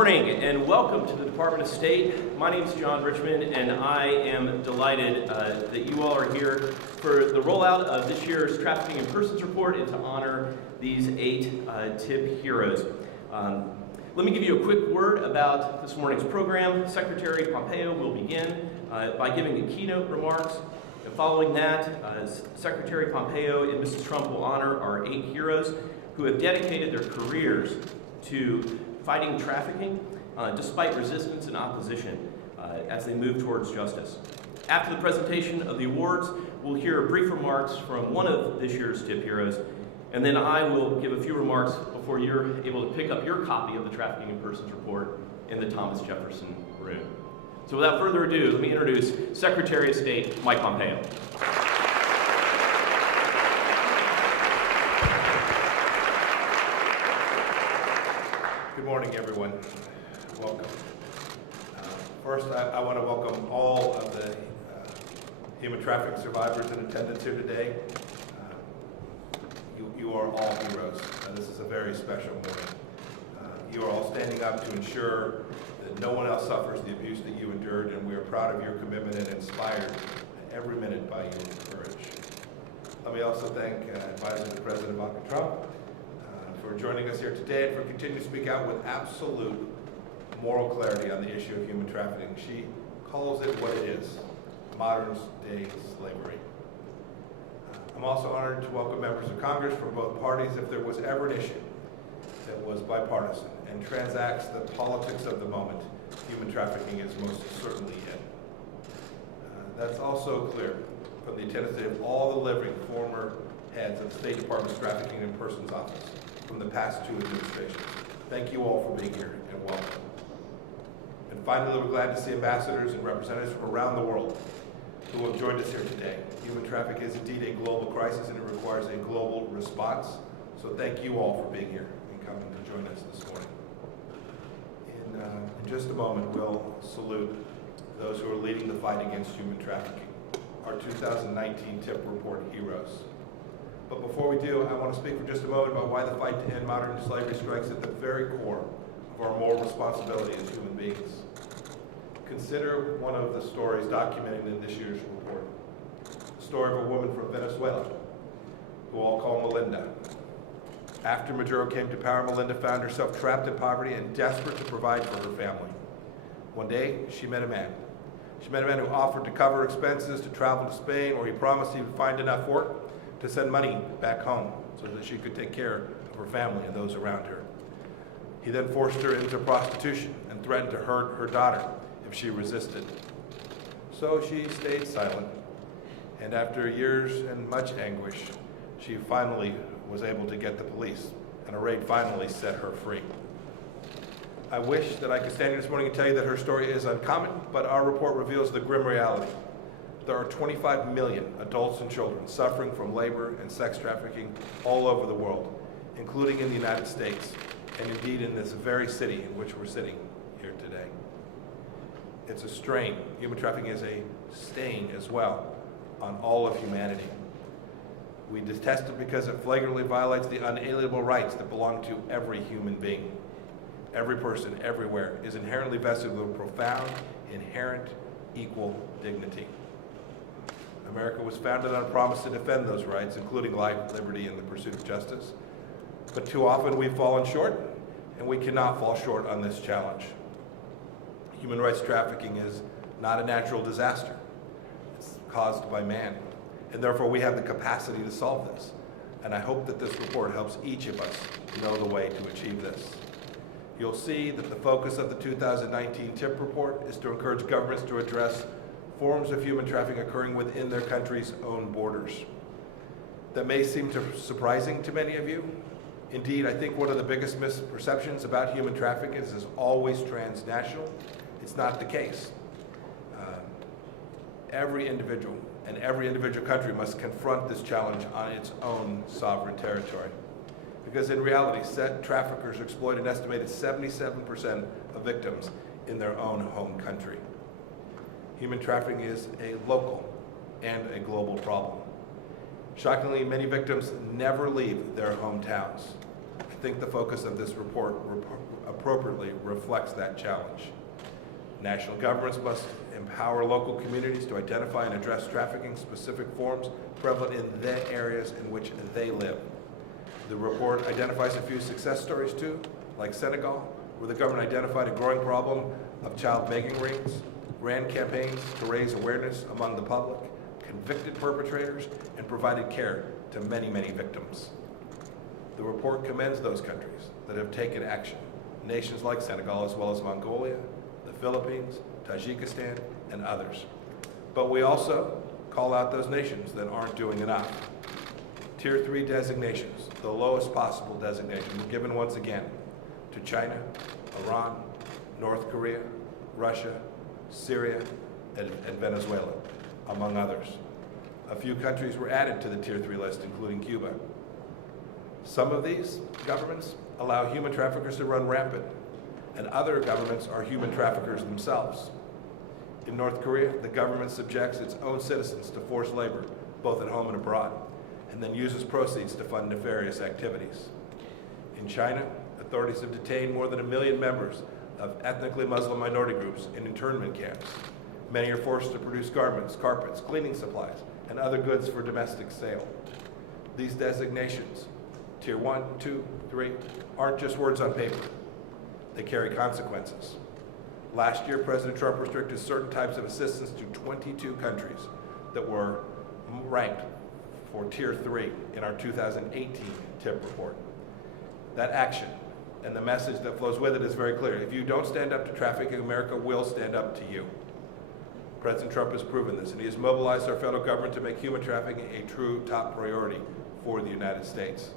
morning and welcome to the Department of State. My name is John Richmond and I am delighted that you all are here for the rollout of this year's Trafficking in Persons report and to honor these 8 TIP heroes. Let me give you a quick word about this morning's program. Secretary Pompeo will begin by giving the keynote remarks. And following that, Secretary Pompeo and Mrs. Trump will honor our 8 heroes who have dedicated their careers to fighting trafficking despite resistance and opposition as they move towards justice. After the presentation of the awards, we'll hear brief remarks from one of this year's TIP heroes, and then I will give a few remarks before you're able to pick up your copy of the Trafficking in Persons report in the Thomas Jefferson room. So without further ado, let me introduce Secretary of State Mike Pompeo. Good morning, everyone. Welcome. First, I want to welcome all of the human trafficking survivors in attendance here today. You are all heroes. This is a very special morning. You are all standing up to ensure that no one else suffers the abuse that you endured, and we are proud of your commitment and inspired every minute by your courage. Let me also thank Advisor to President Ivanka Trump for joining us here today and for continuing to speak out with absolute moral clarity on the issue of human trafficking. She calls it what it is, modern-day slavery. I'm also honored to welcome members of Congress from both parties if there was ever an issue that was bipartisan and transacts the politics of the moment. Human trafficking is most certainly it. That's also clear from the attendance of all the living former heads of the State Department's Trafficking in Persons Office from the past 2 administrations. Thank you all for being here and welcome. And finally, we're glad to see ambassadors and representatives from around the world who have joined us here today. Human trafficking is indeed a global crisis and it requires a global response. So thank you all for being here and coming to join us this morning. In just a moment, we'll salute those who are leading the fight against human trafficking, our 2019 TIP report heroes. But before we do, I want to speak for just a moment about why the fight to end modern slavery strikes at the very core of our moral responsibility as human beings. Consider one of the stories documented in this year's report. The story of a woman from Venezuela, who all call Melinda. After Maduro came to power, Melinda found herself trapped in poverty and desperate to provide for her family. One day, she met a man. She met a man who offered to cover expenses to travel to Spain, or he promised he would find enough work to send money back home so that she could take care of her family and those around her. He then forced her into prostitution and threatened to hurt her daughter if she resisted. So she stayed silent, and after years and much anguish, she finally was able to get the police, and a raid finally set her free. I wish that I could stand here this morning and tell you that her story is uncommon, but our report reveals the grim reality. There are 25 million adults and children suffering from labor and sex trafficking all over the world, including in the United States, and indeed in this very city in which we're sitting here today. It's a strain. Human trafficking is a stain as well on all of humanity. We detest it because it flagrantly violates the unalienable rights that belong to every human being. Every person, everywhere, is inherently vested with a profound, inherent, equal dignity. America was founded on a promise to defend those rights, including life, liberty, and the pursuit of justice. But too often we've fallen short, and we cannot fall short on this challenge. Human rights trafficking is not a natural disaster. It's caused by man, and therefore we have the capacity to solve this. And I hope that this report helps each of us know the way to achieve this. You'll see that the focus of the 2019 TIP report is to encourage governments to address forms of human trafficking occurring within their country's own borders. That may seem surprising to many of you. Indeed, I think one of the biggest misperceptions about human trafficking is it's always transnational. It's not the case. Every individual and every individual country must confront this challenge on its own sovereign territory. Because in reality, traffickers exploit an estimated 77% of victims in their own home country. Human trafficking is a local and a global problem. Shockingly, many victims never leave their hometowns. I think the focus of this report appropriately reflects that challenge. National governments must empower local communities to identify and address trafficking-specific forms prevalent in the areas in which they live. The report identifies a few success stories too, like Senegal, where the government identified a growing problem of child begging rings, ran campaigns to raise awareness among the public, convicted perpetrators, and provided care to many, many victims. The report commends those countries that have taken action, nations like Senegal as well as Mongolia, the Philippines, Tajikistan, and others. But we also call out those nations that aren't doing enough. Tier 3 designations, the lowest possible designation, were given once again to China, Iran, North Korea, Russia, Syria, and Venezuela, among others. A few countries were added to the Tier 3 list, including Cuba. Some of these governments allow human traffickers to run rampant, and other governments are human traffickers themselves. In North Korea, the government subjects its own citizens to forced labor, both at home and abroad, and then uses proceeds to fund nefarious activities. In China, authorities have detained more than 1 million members of ethnically Muslim minority groups in internment camps. Many are forced to produce garments, carpets, cleaning supplies, and other goods for domestic sale. These designations, Tier 1, 2, 3, aren't just words on paper. They carry consequences. Last year, President Trump restricted certain types of assistance to 22 countries that were ranked for Tier 3 in our 2018 TIP report. That action and the message that flows with it is very clear. If you don't stand up to trafficking, America will stand up to you. President Trump has proven this, and he has mobilized our federal government to make human trafficking a true top priority for the United States.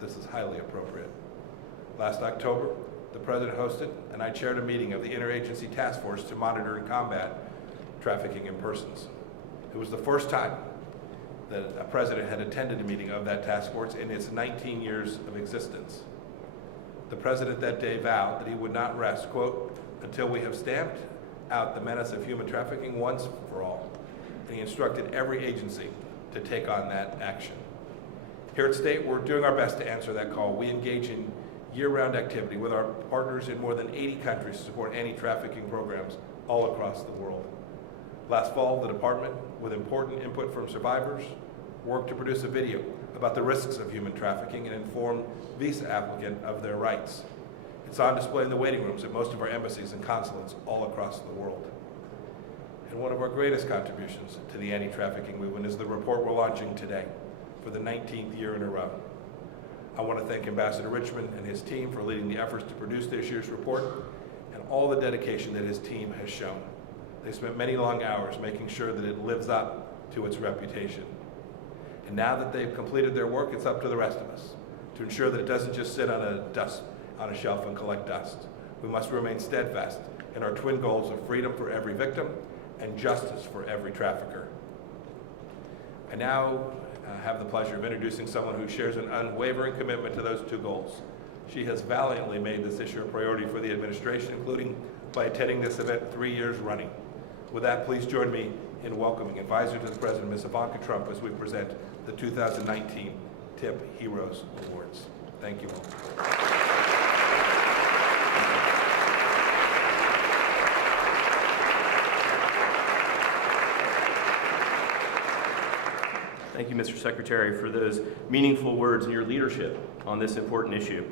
This is highly appropriate. Last October, the President hosted and I chaired a meeting of the Interagency Task Force to monitor and combat trafficking in persons. It was the first time that a President had attended a meeting of that task force in its 19 years of existence. The President that day vowed that he would not rest, quote, until we have stamped out the menace of human trafficking once for all. And he instructed every agency to take on that action. Here at State, we're doing our best to answer that call. We engage in year-round activity with our partners in more than 80 countries to support anti-trafficking programs all across the world. Last fall, the department, with important input from survivors, worked to produce a video about the risks of human trafficking and inform visa applicants of their rights. It's on display in the waiting rooms at most of our embassies and consulates all across the world. And one of our greatest contributions to the anti-trafficking movement is the report we're launching today for the 19th year in a row. I want to thank Ambassador Richmond and his team for leading the efforts to produce this year's report and all the dedication that his team has shown. They spent many long hours making sure that it lives up to its reputation. And now that they've completed their work, it's up to the rest of us to ensure that it doesn't just sit on a shelf and collect dust. We must remain steadfast in our twin goals of freedom for every victim and justice for every trafficker. I now have the pleasure of introducing someone who shares an unwavering commitment to those two goals. She has valiantly made this issue a priority for the administration, including by attending this event 3 years running. With that, please join me in welcoming Advisor to the President, Ms. Ivanka Trump, as we present the 2019 TIP Heroes Awards. Thank you all. Thank you, Mr. Secretary, for those meaningful words and your leadership on this important issue.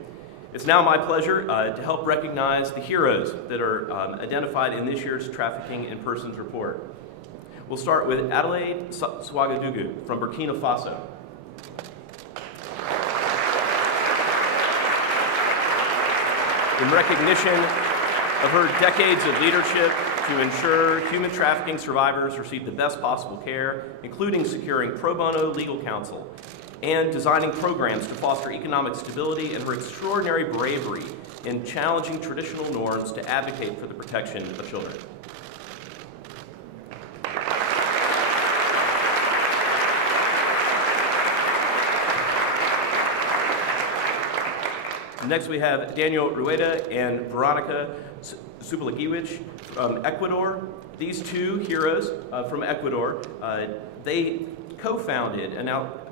It's now my pleasure to help recognize the heroes that are identified in this year's Trafficking in Persons report. We'll start with Adelaide Swagadugu from Burkina Faso. In recognition of her decades of leadership to ensure human trafficking survivors receive the best possible care, including securing pro bono legal counsel and designing programs to foster economic stability, and her extraordinary bravery in challenging traditional norms to advocate for the protection of children. Next, we have Daniel Rueda and Veronica Subligiewicz from Ecuador. These two heroes from Ecuador, they co-founded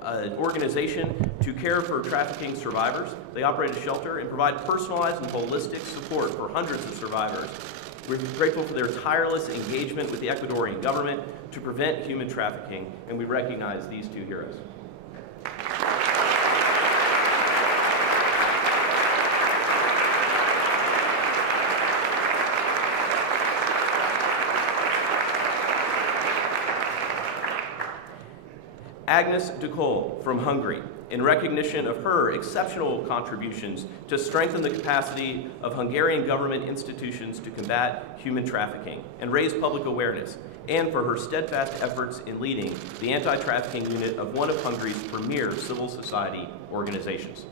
an organization to care for trafficking survivors. They operate a shelter and provide personalized and holistic support for hundreds of survivors. We're grateful for their tireless engagement with the Ecuadorian government to prevent human trafficking, and we recognize these two heroes. Agnes Decole from Hungary, in recognition of her exceptional contributions to strengthen the capacity of Hungarian government institutions to combat human trafficking and raise public awareness, and for her steadfast efforts in leading the anti-trafficking unit of one of Hungary's premier civil society organizations.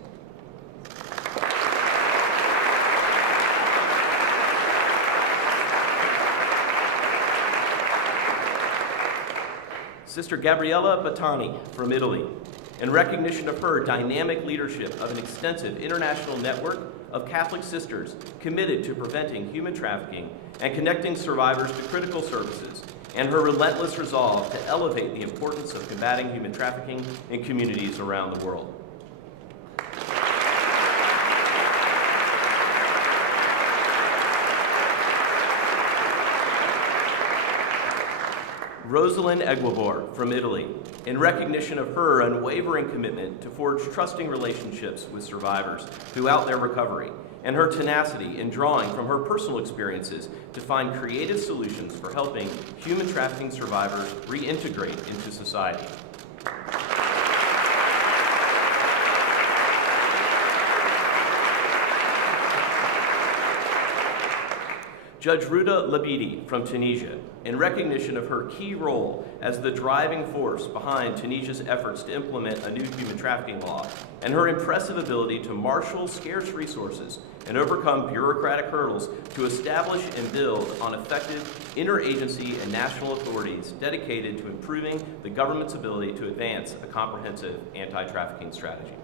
Sister Gabriella Batani from Italy, in recognition of her dynamic leadership of an extensive international network of Catholic sisters committed to preventing human trafficking and connecting survivors to critical services, and her relentless resolve to elevate the importance of combating human trafficking in communities around the world. Rosalind Eguibor from Italy, in recognition of her unwavering commitment to forge trusting relationships with survivors throughout their recovery, and her tenacity in drawing from her personal experiences to find creative solutions for helping human trafficking survivors reintegrate into society. Judge Ruda Labidi from Tunisia, in recognition of her key role as the driving force behind Tunisia's efforts to implement a new human trafficking law, and her impressive ability to marshal scarce resources and overcome bureaucratic hurdles to establish and build on effective interagency and national authorities dedicated to improving the government's ability to advance a comprehensive anti-trafficking strategy.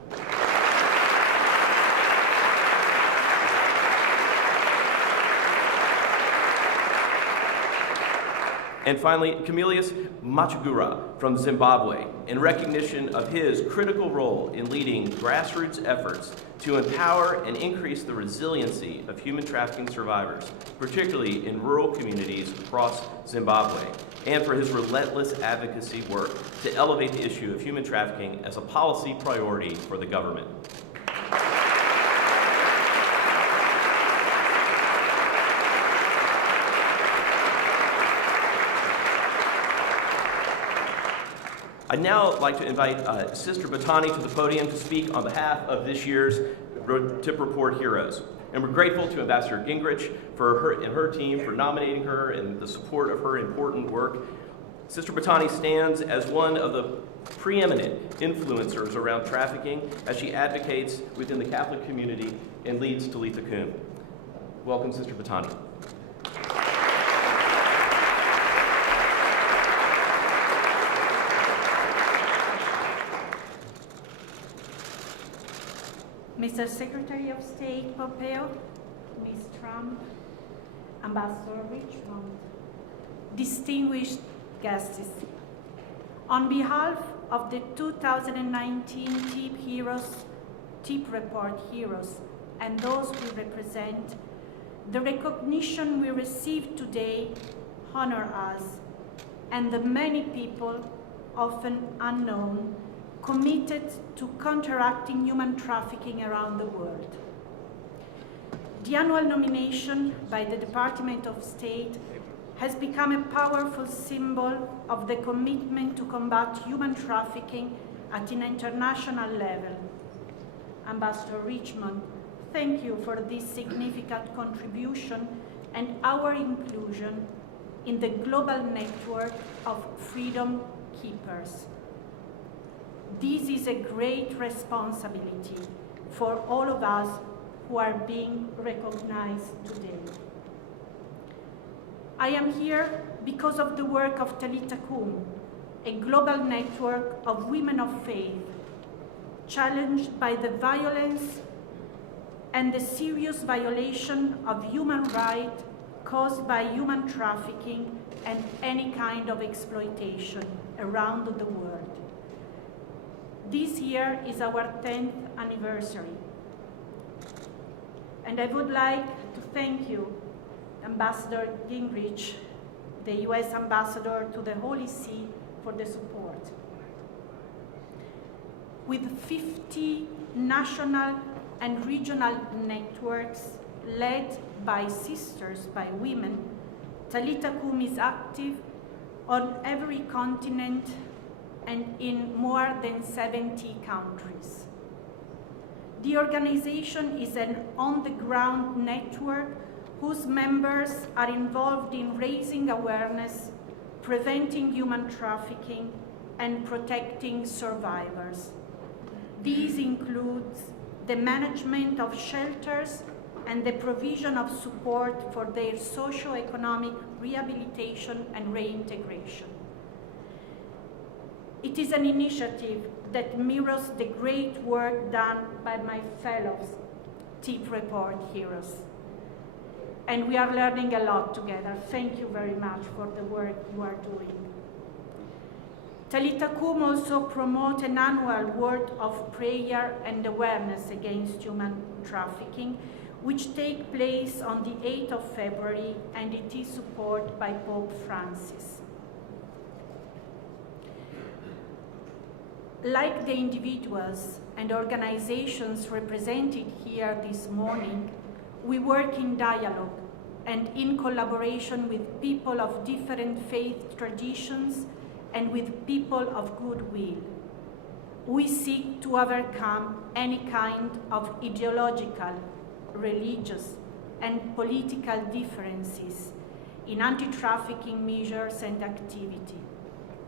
And finally, Camillus Machagura from Zimbabwe, in recognition of his critical role in leading grassroots efforts to empower and increase the resiliency of human trafficking survivors, particularly in rural communities across Zimbabwe, and for his relentless advocacy work to elevate the issue of human trafficking as a policy priority for the government. I'd now like to invite Sister Batani to the podium to speak on behalf of this year's TIP Report Heroes. And we're grateful to Ambassador Gingrich for her and her team for nominating her and the support of her important work. Sister Batani stands as one of the preeminent influencers around trafficking as she advocates within the Catholic community and leads Talitha Kum. Welcome, Sister Batani. Mr. Secretary of State Pompeo, Ms. Trump, Ambassador Richmond, distinguished guests, on behalf of the 2019 TIP Report Heroes, and those we represent, the recognition we receive today honor us and the many people, often unknown, committed to counteracting human trafficking around the world. The annual nomination by the Department of State has become a powerful symbol of the commitment to combat human trafficking at an international level. Ambassador Richmond, thank you for this significant contribution and our inclusion in the global network of freedom keepers. This is a great responsibility for all of us who are being recognized today. I am here because of the work of Talitha Kum, a global network of women of faith, challenged by the violence and the serious violation of human rights caused by human trafficking and any kind of exploitation around the world. This year is our 10th anniversary. And I would like to thank you, Ambassador Gingrich, the US Ambassador to the Holy See, for the support. With 50 national and regional networks led by sisters, by women, Talitha Kum is active on every continent and in more than 70 countries. The organization is an on-the-ground network whose members are involved in raising awareness, preventing human trafficking, and protecting survivors. These include the management of shelters and the provision of support for their socio-economic rehabilitation and reintegration. It is an initiative that mirrors the great work done by my fellows, TIP Report heroes. And we are learning a lot together. Thank you very much for the work you are doing. Talitha Kum also promotes an annual word of prayer and awareness against human trafficking, which takes place on the 8th of February, and it is supported by Pope Francis. Like the individuals and organizations represented here this morning, we work in dialogue and in collaboration with people of different faith traditions and with people of goodwill. We seek to overcome any kind of ideological, religious, and political differences in anti-trafficking measures and activity,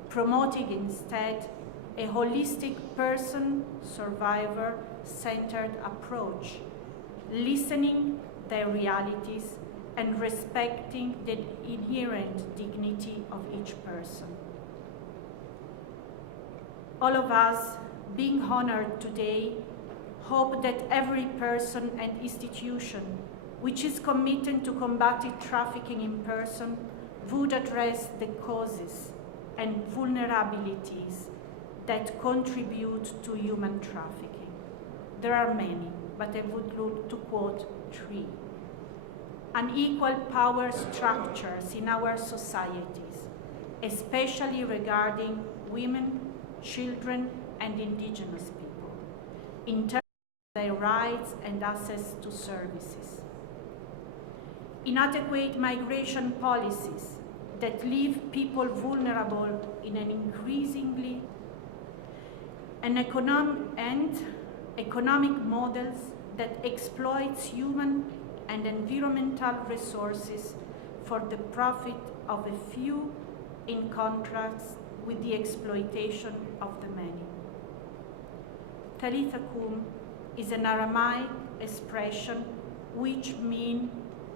promoting instead a holistic person, survivor, centered approach, listening their realities and respecting the inherent dignity of each person. All of us, being honored today, hope that every person and institution which is committed to combating trafficking in person would address the causes and vulnerabilities that contribute to human trafficking. There are many, but I would like to quote 3. Unequal power structures in our societies, especially regarding women, children, and indigenous people, in terms of their rights and access to services. Inadequate migration policies that leave people vulnerable in an increasingly economic models that exploits human and environmental resources for the profit of a few in contrast with the exploitation of the many. Talitha Kum is an Aramaic expression which means,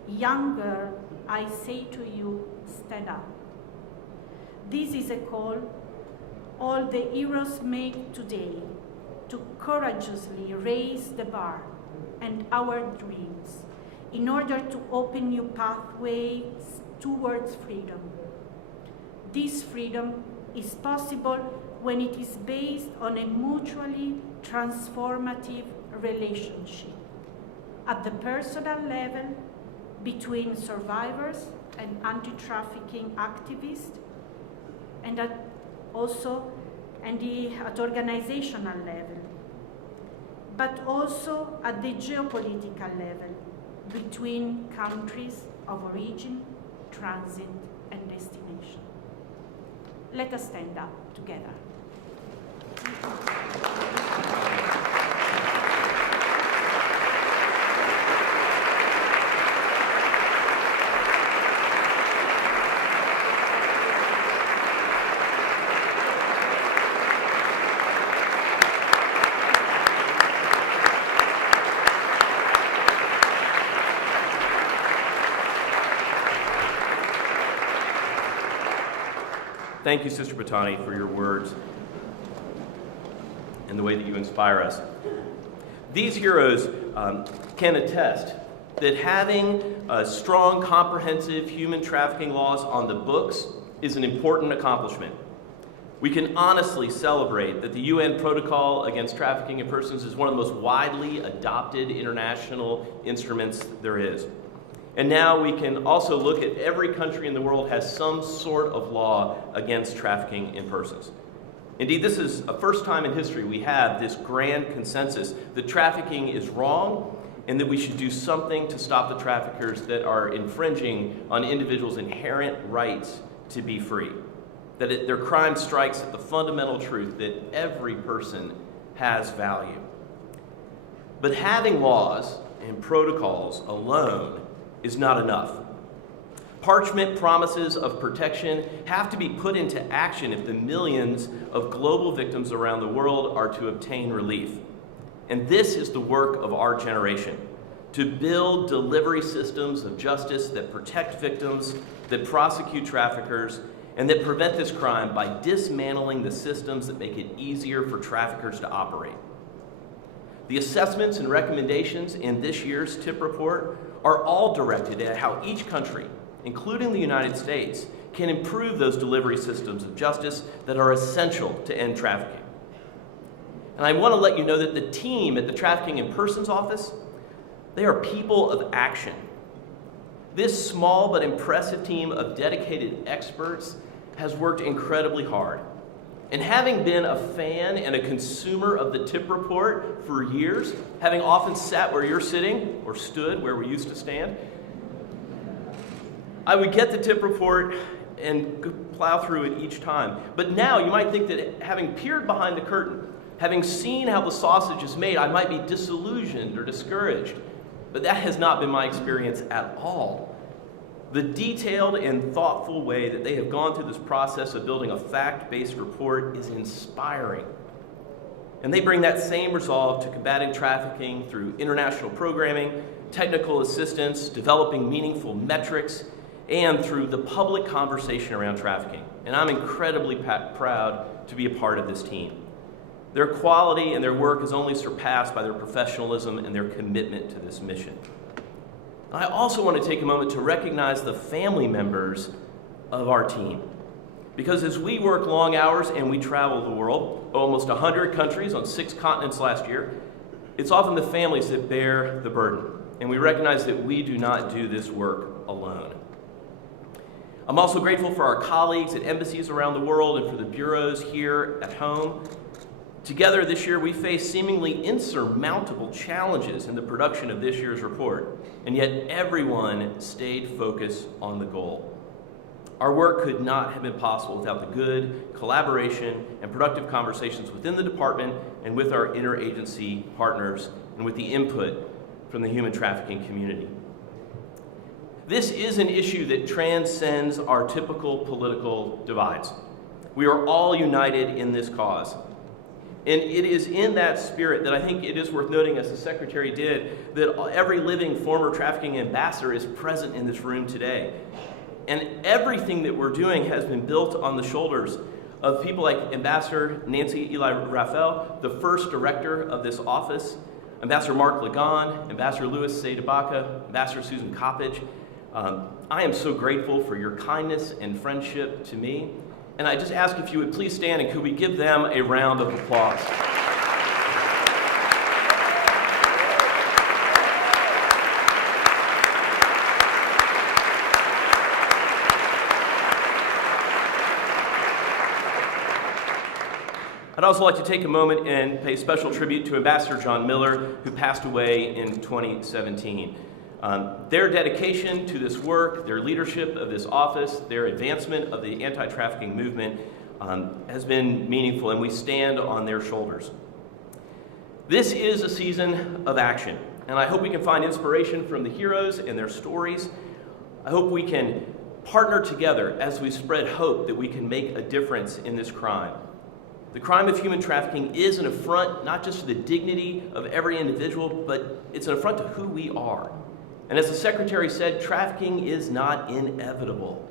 young girl, I say to you, stand up. This is a call all the heroes make today to courageously raise the bar and our dreams in order to open new pathways towards freedom. This freedom is possible when it is based on a mutually transformative relationship at the personal level between survivors and anti-trafficking activists, and at organizational level, but also at the geopolitical level between countries of origin, transit, and destination. Let us stand up together. Thank you, Sister Batani, for your words and the way that you inspire us. These heroes can attest that having strong, comprehensive human trafficking laws on the books is an important accomplishment. We can honestly celebrate that the UN Protocol Against Trafficking in Persons is one of the most widely adopted international instruments there is. And now we can also look at every country in the world has some sort of law against trafficking in persons. Indeed, this is a first time in history we have this grand consensus that trafficking is wrong and that we should do something to stop the traffickers that are infringing on individuals' inherent rights to be free. That their crime strikes at the fundamental truth that every person has value. But having laws and protocols alone is not enough. Parchment promises of protection have to be put into action if the millions of global victims around the world are to obtain relief. And this is the work of our generation, to build delivery systems of justice that protect victims, that prosecute traffickers, and that prevent this crime by dismantling the systems that make it easier for traffickers to operate. The assessments and recommendations in this year's TIP report are all directed at how each country, including the United States, can improve those delivery systems of justice that are essential to end trafficking. And I want to let you know that the team at the Trafficking in Persons Office, they are people of action. This small but impressive team of dedicated experts has worked incredibly hard. And having been a fan and a consumer of the TIP report for years, having often sat where you're sitting, or stood where we used to stand, I would get the TIP report and plow through it each time. But now you might think that having peered behind the curtain, having seen how the sausage is made, I might be disillusioned or discouraged. But that has not been my experience at all. The detailed and thoughtful way that they have gone through this process of building a fact-based report is inspiring. And they bring that same resolve to combating trafficking through international programming, technical assistance, developing meaningful metrics, and through the public conversation around trafficking. And I'm incredibly proud to be a part of this team. Their quality and their work is only surpassed by their professionalism and their commitment to this mission. I also want to take a moment to recognize the family members of our team. Because as we work long hours and we travel the world, almost 100 countries on 6 continents last year, it's often the families that bear the burden. And we recognize that we do not do this work alone. I'm also grateful for our colleagues at embassies around the world and for the bureaus here at home. Together this year, we faced seemingly insurmountable challenges in the production of this year's report, and yet everyone stayed focused on the goal. Our work could not have been possible without the good collaboration and productive conversations within the department and with our interagency partners and with the input from the human trafficking community. This is an issue that transcends our typical political divides. We are all united in this cause. And it is in that spirit that I think it is worth noting, as the Secretary did, that every living former trafficking ambassador is present in this room today. And everything that we're doing has been built on the shoulders of people like Ambassador Nancy Eli Raphael, the first director of this office, Ambassador Mark Lagon, Ambassador Louis Seydabaka, Ambassador Susan Coppage. I am so grateful for your kindness and friendship to me. And I just ask if you would please stand and could we give them a round of applause. I'd also like to take a moment and pay special tribute to Ambassador John Miller, who passed away in 2017. Their dedication to this work, their leadership of this office, their advancement of the anti-trafficking movement has been meaningful, and we stand on their shoulders. This is a season of action, and I hope we can find inspiration from the heroes and their stories. I hope we can partner together as we spread hope that we can make a difference in this crime. The crime of human trafficking is an affront not just to the dignity of every individual, but it's an affront to who we are. And as the Secretary said, trafficking is not inevitable.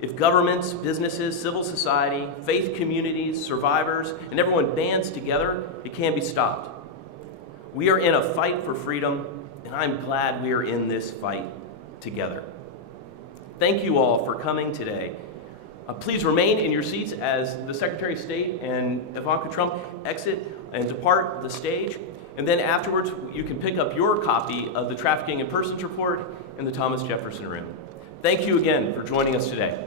If governments, businesses, civil society, faith communities, survivors, and everyone bands together, it can be stopped. We are in a fight for freedom, and I'm glad we are in this fight together. Thank you all for coming today. Please remain in your seats as the Secretary of State and Ivanka Trump exit and depart the stage. And then afterwards, you can pick up your copy of the Trafficking in Persons Report in the Thomas Jefferson Room. Thank you again for joining us today.